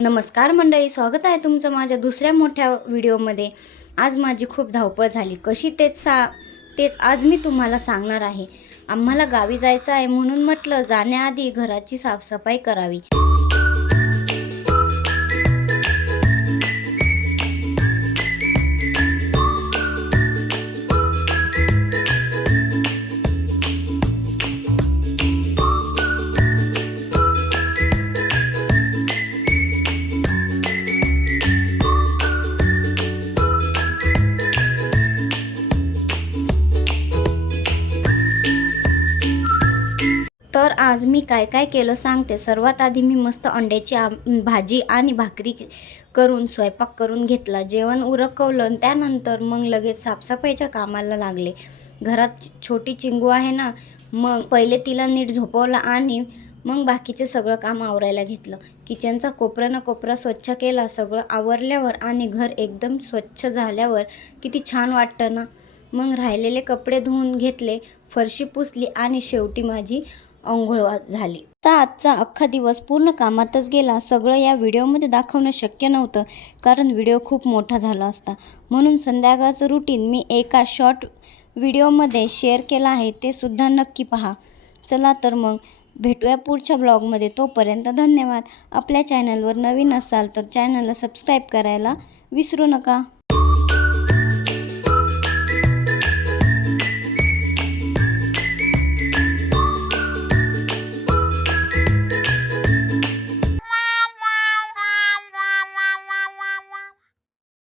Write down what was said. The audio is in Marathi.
नमस्कार मंडळी, स्वागत आहे तुमचं माझ्या दुसऱ्या मोठ्या व्हिडिओमध्ये। आज माझी खूप धावपळ झाली कशी तेच आज मी तुम्हाला सांगणार आहे। आम्हाला गावी जायचं आहे म्हणून म्हटलं जाण्याआधी घराची साफसफाई करावी। तर आज मी काय काय केलं सांगते। सर्वात आधी मी मस्त अंड्याची भाजी आणि भाकरी करून स्वयंपाक करून घेतला, जेवण उरकवलं। त्यानंतर मग लगेच साफसफाईच्या कामाला लागले। घरात छोटी चिंगू आहे ना, मग पहिले तिला नीट झोपवलं आणि मग बाकीचे सगळं काम आवरायला घेतलं। किचनचा कोपरा स्वच्छ केला। सगळं आवरल्यावर आणि घर एकदम स्वच्छ झाल्यावर किती छान वाटतं ना। मग राहिलेले कपडे धुवून घेतले, फरशी पुसली आणि शेवटी माझी अंघोळ झाली। आजचा अख्खा दिवस पूर्ण कामातच गेला। सगळं या व्हिडिओमध्ये दाखवणं शक्य नव्हतं, कारण व्हिडिओ खूप मोठा झाला असता। म्हणून संध्याकाळचं रुटीन मी एका शॉर्ट व्हिडिओमध्ये शेअर केलं आहे, ते सुद्धा नक्की पहा। चला तर मग भेटूया पुढच्या ब्लॉगमध्ये। तोपर्यंत धन्यवाद। आपल्या चॅनलवर नवीन असाल तर चॅनलला सबस्क्राईब करायला विसरू नका।